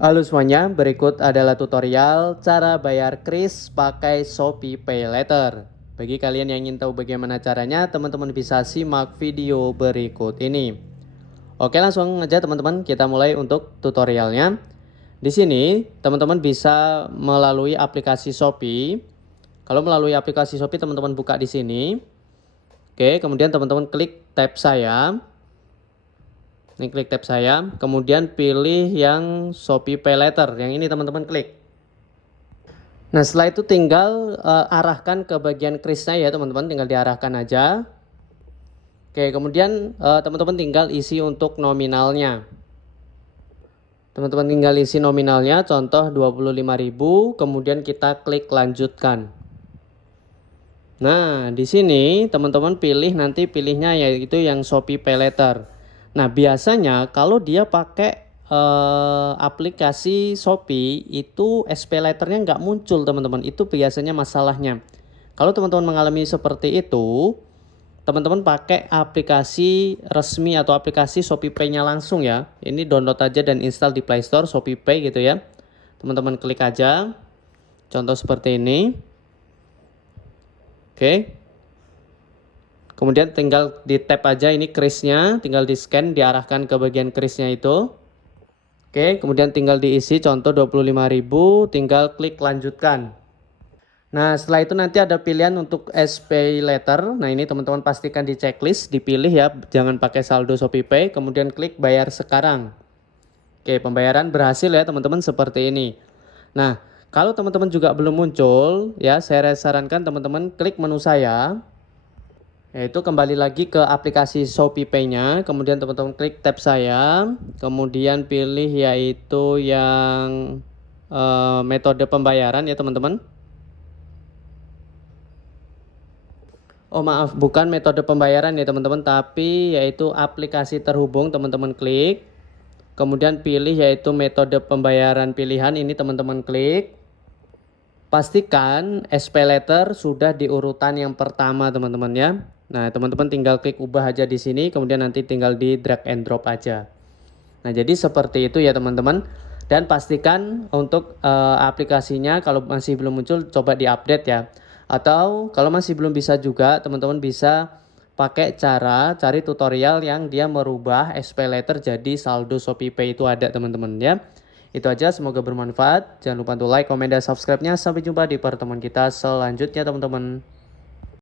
Halo semuanya, berikut adalah tutorial cara bayar kris pakai Shopee Pay Later. Bagi kalian yang ingin tahu bagaimana caranya, teman-teman bisa simak video berikut ini. Oke, langsung aja teman-teman, kita mulai untuk tutorialnya. Di sini, teman-teman bisa melalui aplikasi Shopee. Kalau melalui aplikasi Shopee, teman-teman buka di sini. Oke, kemudian teman-teman klik tab saya. Ini klik tab saya, kemudian pilih yang Shopee Pay Later. Yang ini teman-teman klik. Nah, setelah itu tinggal arahkan ke bagian krisnya ya teman-teman, tinggal diarahkan aja. Oke, kemudian teman-teman tinggal isi untuk nominalnya. Teman-teman tinggal isi nominalnya, contoh 25.000, kemudian kita klik lanjutkan. Nah, di sini teman-teman nanti pilihnya yaitu yang Shopee Pay Later. Nah, biasanya kalau dia pakai aplikasi Shopee itu SP letternya nggak muncul teman-teman, itu biasanya masalahnya. Kalau teman-teman mengalami seperti itu, teman-teman pakai aplikasi resmi atau aplikasi Shopee Pay-nya langsung ya. Ini download aja dan install di Play Store Shopee Pay gitu ya. Teman-teman klik aja, contoh seperti ini. Oke. Kemudian tinggal di tap aja ini krisnya, tinggal di scan, diarahkan ke bagian krisnya itu. Oke, kemudian tinggal diisi contoh 25.000, tinggal klik lanjutkan. Nah, setelah itu nanti ada pilihan untuk SP Letter. Nah, ini teman-teman pastikan di checklist, dipilih ya, jangan pakai saldo Shopee Pay, kemudian klik bayar sekarang. Oke, pembayaran berhasil ya teman-teman seperti ini. Nah, kalau teman-teman juga belum muncul, ya saya sarankan teman-teman klik menu saya. Yaitu kembali lagi ke aplikasi Shopee Pay-nya, kemudian teman-teman klik tab saya, kemudian pilih yaitu yang metode pembayaran ya teman-teman. Oh maaf, bukan metode pembayaran ya teman-teman, tapi yaitu aplikasi terhubung teman-teman klik. Kemudian pilih yaitu metode pembayaran pilihan, ini teman-teman klik. Pastikan SP Letter sudah di urutan yang pertama teman-teman ya. Nah, teman-teman tinggal klik ubah aja di sini, kemudian nanti tinggal di drag and drop aja. Nah, jadi seperti itu ya teman-teman. Dan pastikan untuk aplikasinya kalau masih belum muncul coba diupdate ya. Atau kalau masih belum bisa juga, teman-teman bisa pakai cara cari tutorial yang dia merubah SP Letter jadi saldo Shopee Pay itu ada teman-teman ya. Itu aja, semoga bermanfaat. Jangan lupa untuk like, komen, dan subscribe-nya. Sampai jumpa di pertemuan kita selanjutnya teman-teman.